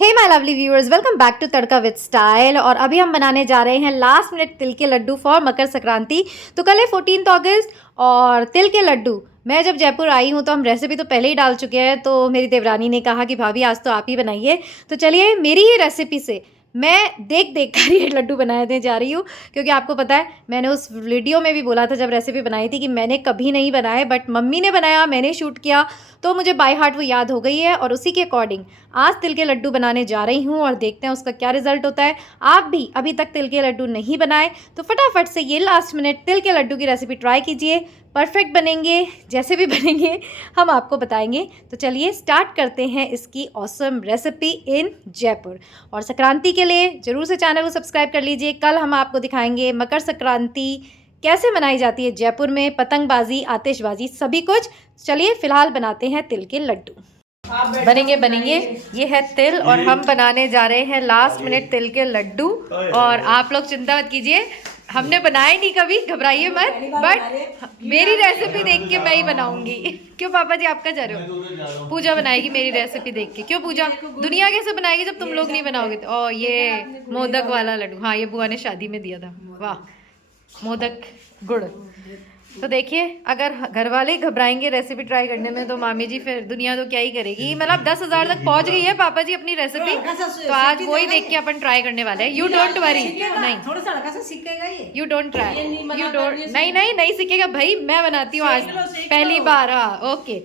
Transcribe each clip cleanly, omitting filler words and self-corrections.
Hey my lovely viewers, welcome back to Tadka with style. और अभी हम बनाने जा रहे हैं लास्ट मिनट तिल के लड्डू फॉर मकर संक्रांति। तो कल है 14 अगस्त और तिल के लड्डू मैं जब जयपुर आई हूँ तो हम रेसिपी तो पहले ही डाल चुके हैं। तो मेरी देवरानी ने कहा कि भाभी आज तो आप ही बनाइए। तो चलिए मेरी ही रेसिपी से मैं देख देख कर ये लड्डू बनाने जा रही हूँ, क्योंकि आपको पता है मैंने उस वीडियो में भी बोला था जब रेसिपी बनाई थी कि मैंने कभी नहीं बनाए, बट मम्मी ने बनाया, मैंने शूट किया, तो मुझे बाय हार्ट वो याद हो गई है। और उसी के अकॉर्डिंग आज तिल के लड्डू बनाने जा रही हूँ और देखते हैं उसका क्या रिजल्ट होता है। आप भी अभी तक तिल के लड्डू नहीं बनाए तो फटाफट से ये लास्ट मिनट तिल के लड्डू की रेसिपी ट्राई कीजिए। परफेक्ट बनेंगे, जैसे भी बनेंगे हम आपको बताएंगे। तो चलिए स्टार्ट करते हैं इसकी ऑसम रेसिपी इन जयपुर। और संक्रांति के लिए ज़रूर से चैनल को सब्सक्राइब कर लीजिए। कल हम आपको दिखाएंगे मकर संक्रांति कैसे मनाई जाती है जयपुर में, पतंगबाजी, आतिशबाजी, सभी कुछ। चलिए फिलहाल बनाते हैं तिल के लड्डू। बनेंगे। ये है तिल और हम बनाने जा रहे हैं लास्ट मिनट तिल के लड्डू। और आप लोग चिंता मत कीजिए, हमने बनाए नहीं कभी, घबराइए मत, बट मेरी रेसिपी देख के मैं ही बनाऊंगी। क्यों पापा जी, आप क्या जा रहे हो? पूजा बनाएगी मेरी रेसिपी देख के। क्यों पूजा? दुनिया कैसे बनाएगी जब तुम लोग नहीं बनाओगे? तो और ये मोदक वाला लड्डू, हाँ ये बुआ ने शादी में दिया था। वाह, मोदक गुड़। तो देखिए अगर घर वाले ही घबराएंगे रेसिपी ट्राई करने में तो मामी जी फिर दुनिया तो क्या ही करेगी। मतलब 10,000 तक पहुंच गई है पापा जी अपनी रेसिपी, तो आज वो ही देख के अपन ट्राई करने वाले हैं। यू डोंट वरी, नहीं थोड़ा सा हल्का सा सीखेगा ये। You don't try, you don't, नहीं सीखेगा भाई, मैं बनाती हूँ आज पहली बार। हाँ ओके,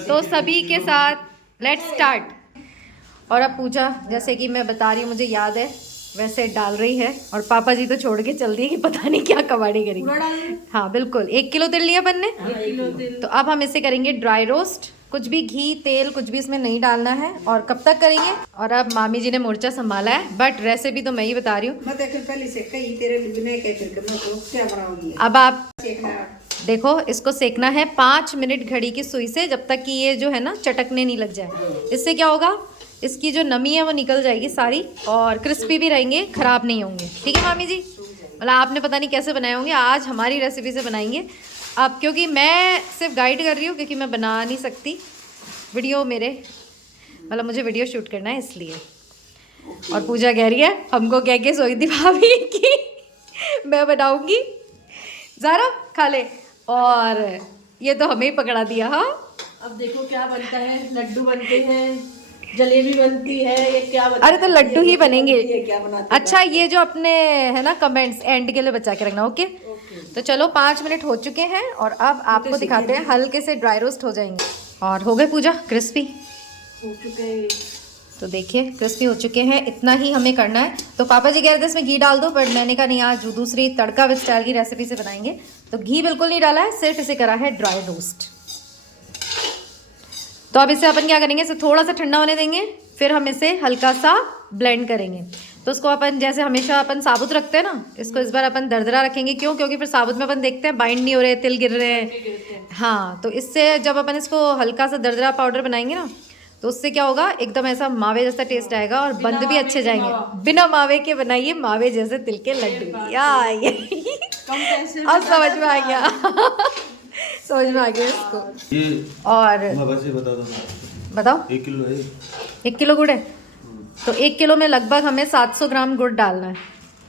तो सभी के साथ लेट्स स्टार्ट। और अब पूजा जैसे कि मैं बता रही हूँ, मुझे याद है वैसे डाल रही है, और पापा जी तो छोड़ के चल दिए कि पता नहीं क्या कबाड़ी करेंगे। हाँ बिल्कुल, 1 किलो तिल लिया अपन ने। तो अब हम इसे करेंगे ड्राई रोस्ट। कुछ भी घी तेल कुछ भी इसमें नहीं डालना है। और कब तक करेंगे? और अब मामी जी ने मोर्चा संभाला है, बट रेसिपी तो मैं ही बता रही हूँ। अब आप देखो, इसको सेकना है 5 मिनट घड़ी की सुई से, जब तक कि ये जो है ना चटकने नहीं लग जाए। इससे क्या होगा, इसकी जो नमी है वो निकल जाएगी सारी, और क्रिस्पी भी रहेंगे, ख़राब नहीं होंगे। ठीक है मामी जी? मतलब आपने पता नहीं कैसे बनाए होंगे, आज हमारी रेसिपी से बनाएंगे। अब क्योंकि मैं सिर्फ गाइड कर रही हूँ, क्योंकि मैं बना नहीं सकती वीडियो, मेरे मतलब मुझे वीडियो शूट करना है इसलिए। और पूजा कह रही है, हमको कह के सोई थी भाभी कि मैं बनाऊँगी, ज़रा खा ले, और ये तो हमें ही पकड़ा दिया। हाँ अब देखो क्या बनता है, लड्डू बनते हैं, जलेबी बनती है, ये क्या बनता अरे तो लड्डू ही बनेंगे। क्या बनाते अच्छा ये जो अपने है ना कमेंट्स एंड के लिए बचा के रखना। ओके तो चलो 5 मिनट हो चुके हैं और अब आपको दिखाते हैं, हल्के से ड्राई रोस्ट हो जाएंगे। और हो गए पूजा क्रिस्पी? हो चुके हैं। तो देखिए क्रिस्पी हो चुके हैं, इतना ही हमें करना है। तो पापा जी कह रहे थे इसमें घी डाल दो, बट मैंने कहा नहीं, आज दूसरी तड़का विद स्टाइल की रेसिपी से बनाएंगे तो घी बिल्कुल नहीं डाला है, सिर्फ इसे करा है ड्राई रोस्ट। तो अब इसे अपन क्या करेंगे, इसे थोड़ा सा ठंडा होने देंगे, फिर हम इसे हल्का सा ब्लेंड करेंगे। तो उसको अपन जैसे हमेशा अपन साबुत रखते हैं ना, इसको इस बार अपन दरदरा रखेंगे। क्यों? क्योंकि फिर साबुत में अपन देखते हैं बाइंड नहीं हो रहे, तिल गिर रहे हैं। हाँ तो इससे जब अपन इसको हल्का सा दरदरा पाउडर बनाएंगे ना, तो उससे क्या होगा, एकदम ऐसा मावे जैसा टेस्ट आएगा और बंद भी अच्छे जाएंगे। बिना मावे के बनाइए मावे जैसे तिल के लड्डू। अब समझ में आ गया समझ में आ गया इसको। और बताओ 1 किलो है, 1 किलो गुड़ है, तो 1 किलो में लगभग हमें 700 ग्राम गुड़ डालना है।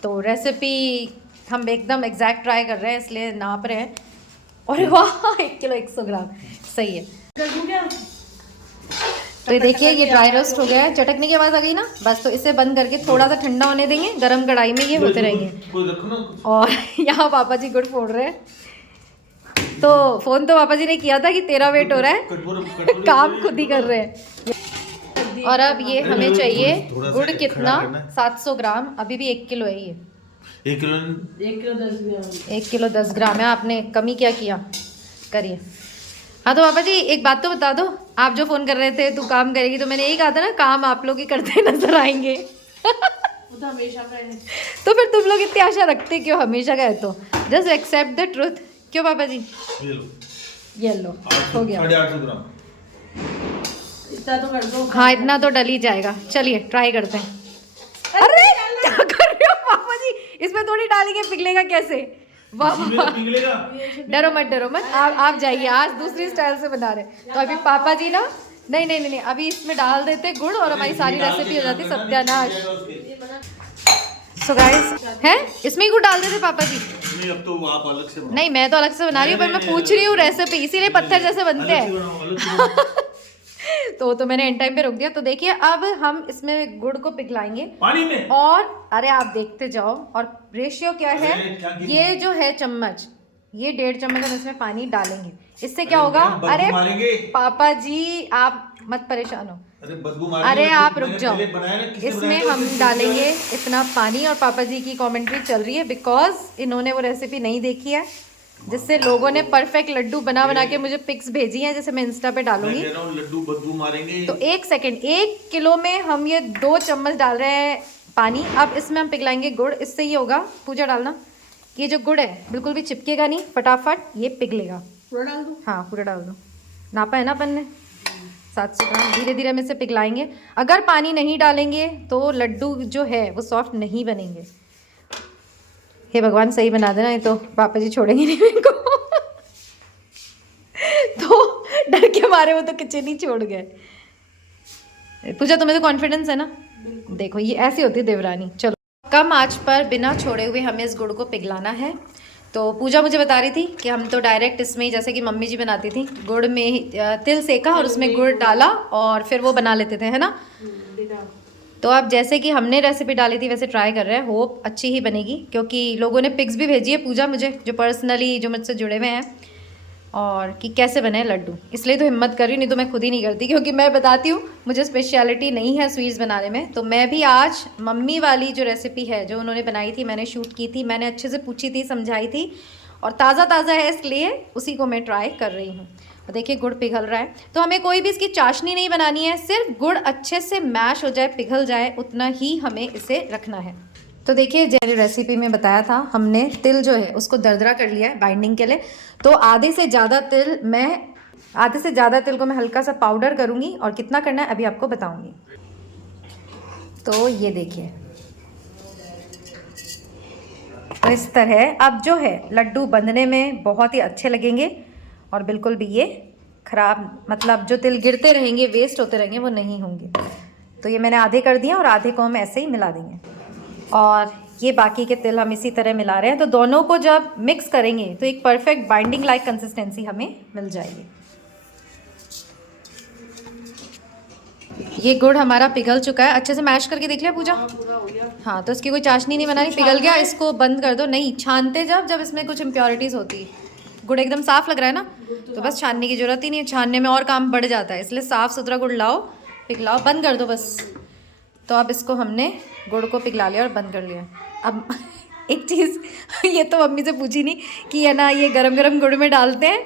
तो रेसिपी हम एकदम एग्जैक्ट ट्राई कर रहे हैं, इसलिए नाप रहे हैं। और वाह 1 किलो 100 ग्राम सही है। तो ये देखिए ये ड्राई रोस्ट हो गया है, चटकने की आवाज़ आ गई ना, बस। तो इसे बंद करके थोड़ा सा ठंडा होने देंगे, गरम कढ़ाई में ये होते रहेंगे। और यहाँ पापा जी गुड़ फोड़ रहे हैं। तो फोन तो पापा जी ने किया था कि तेरा वेट हो रहा है काम खुद ही कर रहे हैं। और अब ये हमें चाहिए गुड़ कितना, 700 ग्राम, अभी भी 1 किलो है ये। 1 किलो 10 ग्राम। 1 किलो 10 ग्राम है, आपने कमी क्या किया, करिए। हाँ तो पापा जी एक बात तो बता दो, आप जो फ़ोन कर रहे थे तू काम करेगी, तो मैंने यही कहा था ना काम आप लोग ही करते नजर आएंगे वो तो हमेशा का है। तो फिर तुम लोग इतनी आशा रखते क्यों हमेशा का है? तो जस्ट एक्सेप्ट द ट्रुथ। क्यों पापा जी? ये लो हो गया 850 ग्राम, इतना तो कर दो। हाँ इतना तो डल ही जाएगा। चलिए ट्राई करते हैं। अरे क्या कर रहे हो पापा जी, इसमें थोड़ी डालेंगे, पिघलेगा कैसे? वाह पिघलेगा। डरो मत आप जाइए, आज दूसरी स्टाइल से बना रहे। तो अभी पापा जी ना नहीं नहीं नहीं नहीं, अभी इसमें डाल देते गुड़ और हमारी सारी रेसिपी हो जाती सत्यानाश। सो गाइस हैं इसमें ही गुड़ डाल देते पापा जी? नहीं, अब तो आप अलग से बनाओ। नहीं मैं तो अलग से बना रही हूँ, पर मैं पूछ रही हूँ रेसिपी, इसीलिए पत्थर जैसे बनते हैं। अलग से बनाओ। तो मैंने एंड टाइम पे रोक दिया। तो देखिए अब हम इसमें गुड़ को पिघलाएंगे पानी में। और अरे आप देखते जाओ। और रेशियो क्या है, अरे, क्या गिन- ये जो है चम्मच, ये 1.5 चम्मच हम इसमें पानी डालेंगे। इससे क्या होगा? बदबू अरे मारेंगे। पापा जी आप मत परेशान हो। अरे बदबू मारेंगे। अरे आप रुक मैंने जाओ। पहले बनाया ना, किसने इसमें बनाया था? हम डालेंगे इतना पानी। और पापा जी की कमेंट्री चल रही है बिकॉज इन्होंने वो रेसिपी नहीं देखी है, जिससे लोगों ने परफेक्ट लड्डू बना बना के मुझे पिक्स भेजी हैं, जैसे मैं इंस्टा पे मैं डालूंगी। कह रहा हूँ लड्डू बदबू मारेंगे। तो 1 सेकेंड, 1 किलो में हम ये 2 चम्मच डाल रहे हैं पानी। अब इसमें हम पिघलाएंगे गुड़। इससे ये होगा, पूजा डालना, ये जो गुड़ है बिल्कुल भी चिपकेगा नहीं, फटाफट ये पिघलेगा। पूरा डाल दूँ? हाँ पूरा डाल दो। नापा है ना अपन ने 700 ग्राम। धीरे धीरे हम इसे पिघलाएंगे। अगर पानी नहीं डालेंगे तो लड्डू जो है वो सॉफ्ट नहीं बनेंगे। हे भगवान सही बना देना, नहीं तो पापा जी छोड़ेंगे नहीं मेरे को। तो डर के मारे वो तो किचन ही छोड़ गए। पूजा तुम्हें तो कॉन्फिडेंस है ना? देखो ये ऐसी होती है देवरानी। चलो कम आंच पर बिना छोड़े हुए हमें इस गुड़ को पिघलाना है। तो पूजा मुझे बता रही थी कि हम तो डायरेक्ट इसमें ही, जैसे कि मम्मी जी बनाती थी, गुड़ में ही तिल सेका और उसमें गुड़ डाला और फिर वो बना लेते थे, है ना? तो अब जैसे कि हमने रेसिपी डाली थी वैसे ट्राई कर रहे हैं। होप अच्छी ही बनेगी, क्योंकि लोगों ने पिक्स भी भेजी है पूजा मुझे, जो पर्सनली जो मुझसे जुड़े हुए हैं, और कि कैसे बने लड्डू। इसलिए तो हिम्मत कर रही हूँ, नहीं तो मैं खुद ही नहीं करती, क्योंकि मैं बताती हूँ मुझे स्पेशलिटी नहीं है स्वीट्स बनाने में। तो मैं भी आज मम्मी वाली जो रेसिपी है जो उन्होंने बनाई थी, मैंने शूट की थी, मैंने अच्छे से पूछी थी, समझाई थी, और ताज़ा ताज़ा है इसलिए उसी को मैं ट्राई कर रही हूँ। और देखिए गुड़ पिघल रहा है। तो हमें कोई भी इसकी चाशनी नहीं बनानी है, सिर्फ गुड़ अच्छे से मैश हो जाए, पिघल जाए, उतना ही हमें इसे रखना है। तो देखिए जैसे रेसिपी में बताया था, हमने तिल जो है उसको दरदरा कर लिया है बाइंडिंग के लिए। तो आधे से ज़्यादा तिल को मैं हल्का सा पाउडर करूँगी, और कितना करना है अभी आपको बताऊँगी। तो ये देखिए तो इस तरह अब जो है लड्डू बंधने में बहुत ही अच्छे लगेंगे, और बिल्कुल भी ये ख़राब, मतलब जो तिल गिरते रहेंगे, वेस्ट होते रहेंगे, वो नहीं होंगे। तो ये मैंने आधे कर दिया और आधे को हम ऐसे ही मिला देंगे, और ये बाकी के तिल हम इसी तरह मिला रहे हैं। तो दोनों को जब मिक्स करेंगे तो एक परफेक्ट बाइंडिंग लाइक कंसिस्टेंसी हमें मिल जाएगी। ये गुड़ हमारा पिघल चुका है, अच्छे से मैश करके देख लिया पूजा? पूरा हो गया। हाँ, तो इसकी कोई चाशनी नहीं बनानी, पिघल गया, इसको बंद कर दो। नहीं छानते जब इसमें कुछ इम्प्योरिटीज़ होती है। गुड़ एकदम साफ़ लग रहा है ना, तो बस छानने की ज़रूरत ही नहीं है, छानने में और काम बढ़ जाता है, इसलिए साफ़ सुथरा गुड़ लाओ, पिघलाओ, बंद कर दो बस। तो अब इसको हमने गुड़ को पिघला लिया और बंद कर लिया। अब एक चीज़ ये तो मम्मी से पूछी नहीं कि है ना, ये गरम गरम गुड़ में डालते हैं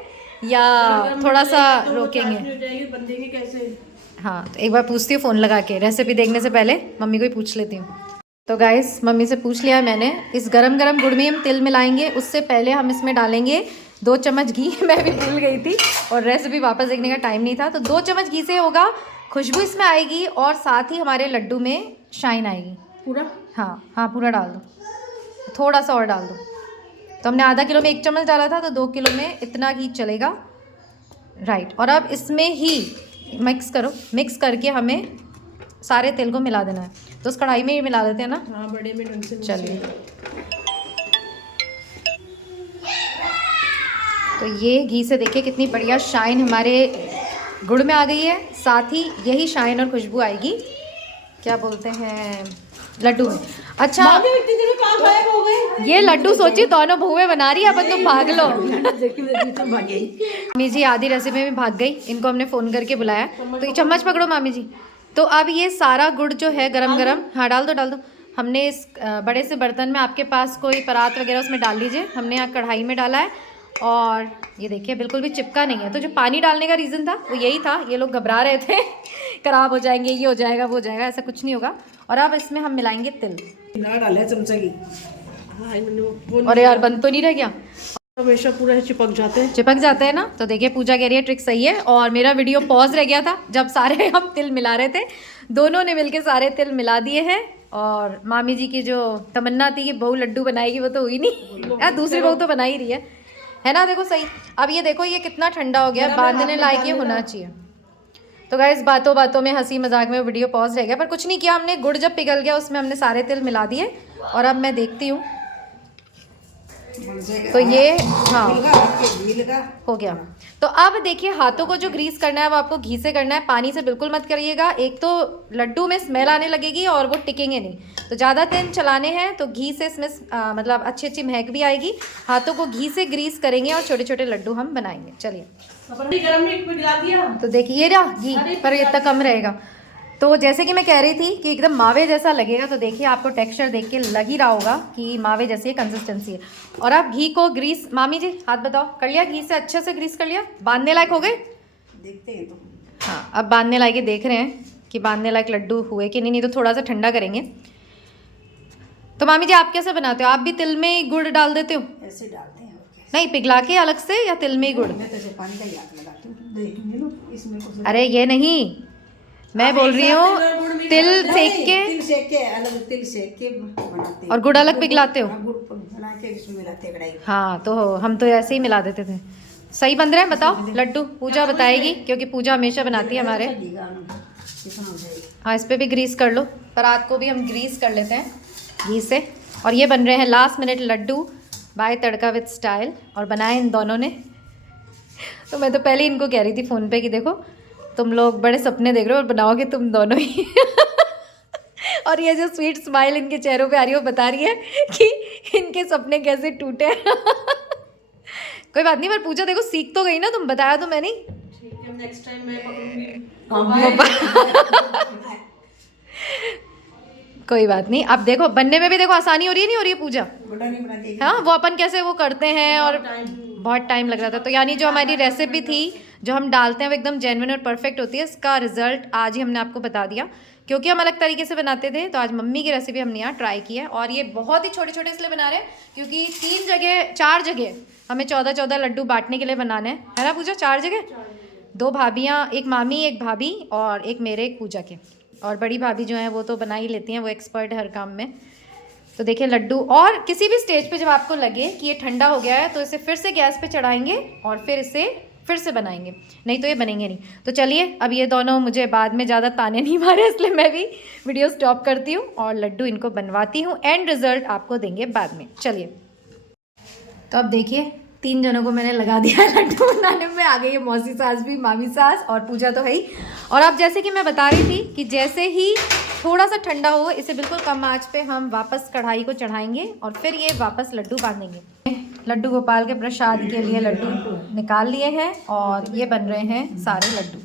या थोड़ा सा रोकेंगे? बंदेंगे कैसे? हाँ, तो एक बार पूछती हूँ फ़ोन लगा के, रेसिपी देखने से पहले मम्मी को ही पूछ लेती हूँ। तो गाइस मम्मी से पूछ लिया मैंने। इस गरम गरम गुड़ में हम तिल मिलाएंगे, उससे पहले हम इसमें डालेंगे 2 चम्मच घी। मैं भी भूल गई थी और रेसिपी वापस देखने का टाइम नहीं था। तो 2 चम्मच घी से होगा, खुशबू इसमें आएगी और साथ ही हमारे लड्डू में शाइन आएगी। पूरा? हाँ पूरा डाल दो, थोड़ा सा और डाल दो। तो हमने आधा किलो में 1 चम्मच डाला था, तो 2 किलो में इतना घी चलेगा, राइट। और अब इसमें ही मिक्स करो, मिक्स करके हमें सारे तेल को मिला देना है। तो उस कढ़ाई में ही मिला देते हैं ना? हाँ, बड़े में ढंग से। चलिए, तो ये घी से देखिए कितनी बढ़िया शाइन हमारे गुड़ में आ गई है, साथ ही यही शाइन और खुशबू आएगी, क्या बोलते हैं, लड्डू में। अच्छा, इतनी देर में कहाँ गायब हो गए? ये लड्डू सोचिए दोनों बहुएं बना रही है, अपन तो भाग लो। मामी जी आधी रेसिपी में भाग गई, इनको हमने फ़ोन करके बुलाया। तो ये चम्मच पकड़ो मामी जी। तो अब ये सारा गुड़ जो है गरम गरम, हाँ डाल दो। हमने इस बड़े से बर्तन में, आपके पास कोई परात वगैरह उसमें डाल लीजिए, हमने यहाँ कढ़ाई में डाला है। और ये देखिए बिल्कुल भी चिपका नहीं है। तो जो पानी डालने का रीज़न था वो यही था, ये लोग घबरा रहे थे खराब हो जाएंगे, ये हो जाएगा, वो हो जाएगा, ऐसा कुछ नहीं होगा। और अब इसमें हम मिलाएंगे तिल। डाला है चमचा की। हाँ, और यार बंद तो नहीं रह गया? हमेशा पूरा चिपक जाते हैं ना। तो देखिए पूजा कह रही है ट्रिक सही है, और मेरा वीडियो पॉज रह गया था जब सारे हम तिल मिला रहे थे। दोनों ने मिलके सारे तिल मिला दिए हैं, और मामी जी की जो तमन्ना थी कि बहू लड्डू बनाएगी, वो तो हुई नहीं यार, दूसरी बहू तो बना ही रही है ना? देखो सही। अब ये देखो ये कितना ठंडा हो गया, बांधने लायक ये होना चाहिए। तो गाइस बातों बातों में हंसी मजाक में वीडियो पॉज रह गया, पर कुछ नहीं किया हमने। गुड़ जब पिघल गया उसमें हमने सारे तिल मिला दिए और अब मैं देखती हूँ। तो ये हाँ हो गया। तो अब देखिए हाथों को जो ग्रीस करना है वो आपको घी से करना है, पानी से बिल्कुल मत करिएगा। एक तो लड्डू में स्मेल आने लगेगी और वो टिकेंगे नहीं। तो ज़्यादा दिन चलाने हैं तो घी से इसमें मतलब अच्छी अच्छी महक भी आएगी। हाथों को घी से ग्रीस करेंगे और छोटे छोटे लड्डू हम बनाएंगे। चलिए गरम में एक पिघला दिया। तो देखिए ये रहा घी, पर ये इतना कम रहेगा। तो जैसे कि मैं कह रही थी कि एकदम मावे जैसा लगेगा। तो देखिए आपको टेक्सचर देख के लग ही रहा होगा कि मावे जैसी कंसिस्टेंसी है। और आप घी को ग्रीस, मामी जी हाथ बताओ, कर लिया घी से अच्छे से ग्रीस कर लिया? बांधने लायक हो गए? देखते हैं तो। हाँ अब बांधने लायक देख रहे हैं कि बांधने लायक लड्डू हुए कि नहीं। नहीं तो थोड़ा सा ठंडा करेंगे। तो मामी जी आप कैसे बनाते हो? आप भी तिल में ही गुड़ डाल देते हो? ऐसे डालते हैं और क्या। नहीं पिघला के अलग से, या तिल में ही गुड़? मैं तो ऐसे पानी का ही आग लगाती हूँ। देखेंगे ना इसमें कुछ। अरे ये नहीं, मैं बोल रही हूँ तिल सेक के। तिल सेक के अलग, तिल सेक के बनाते हैं। और गुड़ अलग पिघलाते हो? हाँ, गुड़ बना के इसमें मिलाते हैं कढ़ाई में। हाँ तो हम तो ऐसे ही मिला देते थे। सही बन रहे हैं? बताओ लड्डू। पूजा बताएगी क्योंकि पूजा हमेशा बनाती है हमारे। हाँ इस पे भी ग्रीस कर लो। परात को भी हम ग्रीस कर लेते हैं घी से। और ये बन रहे हैं last minute laddu by Tadka with style, और बनाए इन दोनों ने। तो मैं तो पहले ही इनको कह रही थी फ़ोन पे कि देखो तुम लोग बड़े सपने देख रहे हो और बनाओगे तुम दोनों ही। और ये जो स्वीट स्माइल इनके चेहरों पे आ रही है वो बता रही है कि इनके सपने कैसे टूटे। कोई बात नहीं, पर पूजा देखो सीख तो गई ना, तुम बताया तो मैंने। ठीक है नेक्स्ट टाइम मैं पकड़ूंगी। कोई बात नहीं। अब देखो बनने में भी देखो आसानी हो रही है, नहीं हो रही है पूजा? बड़ा नहीं बनाती। हाँ वो अपन कैसे वो करते हैं और बहुत टाइम लग रहा था। तो यानी जो हमारी रेसिपी थी जो हम डालते हैं वो एकदम जेन्युइन और परफेक्ट होती है। इसका रिजल्ट आज ही हमने आपको बता दिया क्योंकि हम अलग तरीके से बनाते थे। तो आज मम्मी की रेसिपी हमने यहाँ ट्राई की है। और ये बहुत ही छोटे छोटे इसलिए बना रहे हैं क्योंकि 4 जगह हमें 14 लड्डू बांटने के लिए बनाने हैं, है ना पूजा? 4 जगह, 2 भाभियाँ, एक मामी एक भाभी और एक मेरे एक पूजा के। और बड़ी भाभी जो है वो तो बना ही लेती हैं, वो एक्सपर्ट है हर काम में। तो देखिए लड्डू, और किसी भी स्टेज पे जब आपको लगे कि ये ठंडा हो गया है तो इसे फिर से गैस पे चढ़ाएंगे और फिर इसे फिर से बनाएंगे, नहीं तो ये बनेंगे नहीं। तो चलिए अब ये दोनों मुझे बाद में ज़्यादा ताने नहीं मारे, इसलिए मैं भी वीडियो स्टॉप करती हूँ और लड्डू इनको बनवाती हूँ। एंड रिजल्ट आपको देंगे बाद में। चलिए तो अब देखिए 3 जनों को मैंने लगा दिया है लड्डू बनाने में। आ गई है मौसी सास भी, मामी सास और पूजा तो है ही। और अब जैसे कि मैं बता रही थी कि जैसे ही थोड़ा सा ठंडा हो इसे बिल्कुल कम आंच पे हम वापस कढ़ाई को चढ़ाएंगे और फिर ये वापस लड्डू बांधेंगे। लड्डू गोपाल के प्रसाद के लिए लड्डू निकाल लिए हैं और ये बन रहे हैं सारे लड्डू।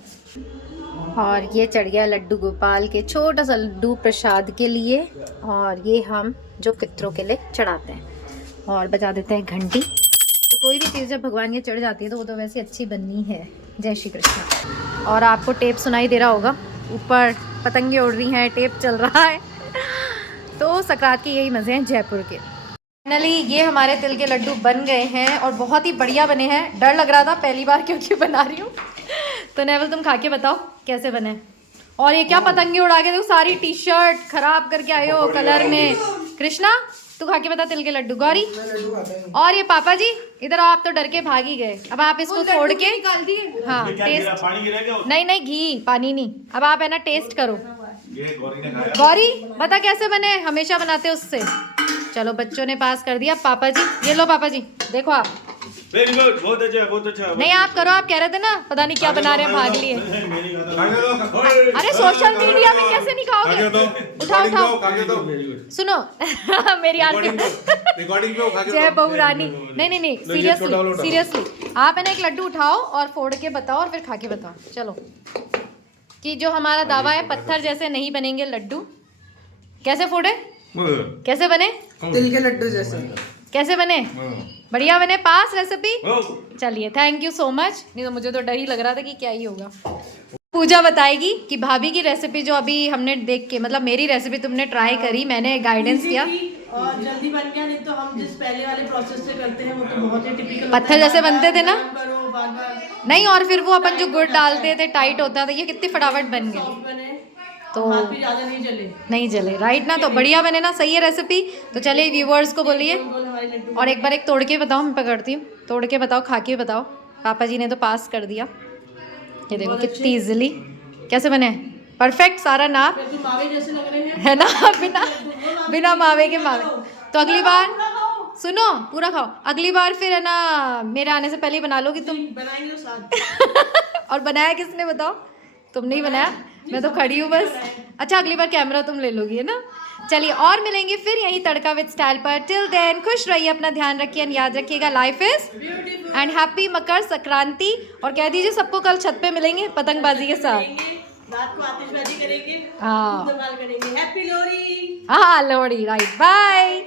और ये चढ़ गया लड्डू गोपाल के, छोटा सा लड्डू प्रसाद के लिए। और ये हम जो पितरों के लिए चढ़ाते हैं और बजा देते हैं घंटी। तो कोई भी चीज़ जब भगवान के चढ़ जाती है तो वो तो वैसे अच्छी बननी है। जय श्री कृष्ण। और आपको टेप सुनाई दे रहा होगा, ऊपर पतंगे उड़ रही हैं, टेप चल रहा है। तो संक्रांत के यही मज़े हैं जयपुर के। फाइनली ये हमारे तिल के लड्डू बन गए हैं और बहुत ही बढ़िया बने हैं। डर लग रहा था पहली बार क्योंकि बना रही हूँ। तो नेवल तुम खा के बताओ कैसे बने। और ये क्या पतंगे उड़ा के देखो, सारी टी शर्ट खराब करके आए हो कलर में। कृष्णा तू खा के बता तिल के लड्डू। गौरी और ये पापा जी इधर आओ, आप तो डर के भाग ही गए। अब आप इसको फोड़ के निकाल दिए। हाँ टेस्ट, नहीं घी पानी नहीं। अब आप है ना टेस्ट करो। ये गौरी ने खाया। गौरी बता कैसे बने, हमेशा बनाते हो उससे। चलो बच्चों ने पास कर दिया। पापा जी ये लो, पापा जी देखो आप। वेरी गुड, बहुत अच्छा बहुत अच्छा। नहीं आप करो, आप कह रहे थे ना पता नहीं क्या बना रहे हैं, भाग लिए। अरे सोशल मीडिया में कैसे नहीं खाओगे? उठाओ उठाओ, सुनो मेरी रिकॉर्डिंग पे जय बहू रानी। नहीं सीरियसली आप है ना एक लड्डू उठाओ और फोड़ के बताओ और फिर खा के बताओ। चलो कि जो हमारा दावा है पत्थर जैसे नहीं बनेंगे लड्डू। कैसे फोड़े, कैसे बने? तिल के लड्डू जैसे कैसे बने? बढ़िया बने? पास रेसिपी? चलिए थैंक यू सो मच। नहीं तो मुझे तो डर ही लग रहा था कि क्या ही होगा। पूजा बताएगी कि भाभी की रेसिपी जो अभी हमने देख के, मतलब मेरी रेसिपी तुमने ट्राई करी, मैंने गाइडेंस किया और जल्दी बन गया। नहीं तो हम जिस पहले वाले प्रोसेस से करते हैं वो तो बहुत ही टिपिकल पत्थर जैसे बनते थे ना। करो बार-बार नहीं, और फिर वो अपन जो गुड़ डालते थे टाइट होता था। ये कितनी फटाफट बन गई, बने तो हाथ भी ज्यादा नहीं जले। नहीं जले राइट ना। तो बढ़िया बने ना, सही है रेसिपी। तो चलिए व्यूवर्स को बोलिए हमारे लड्डू और एक बार एक तोड़ के बताओ, मैं पकड़ती हूँ। तोड़ के बताओ, खा के बताओ। पापा जी ने तो पास कर दिया। ये देखो कितनी इजीली कैसे बने? परफेक्ट सारा नाप फिर तुम मावे जैसे लग रहे हैं है ना, बिना बिना मावे के मावे। तो अगली बार सुनो, पूरा खाओ, अगली बार फिर है ना मेरे आने से पहले ही बना लोगी तुम। बनाएंगे तो साथ। और बनाया किसने बताओ? तुमने ही बनाया, मैं तो खड़ी हूँ बस। अच्छा अगली बार कैमरा तुम ले लोगी है ना। चलिए और मिलेंगे फिर यही तड़का विद स्टाइल पर। टिल देन खुश रहिए, अपना ध्यान रखिए एंड याद रखिएगा life is and happy Makar Sankranti. और कह दीजिए सबको कल छत पे मिलेंगे पतंगबाजी के साथ। रात को आतिशबाजी करेंगे, हाँ धमाल करेंगे। हैप्पी लोहड़ी। हाँ लोहड़ी राइट, बाय।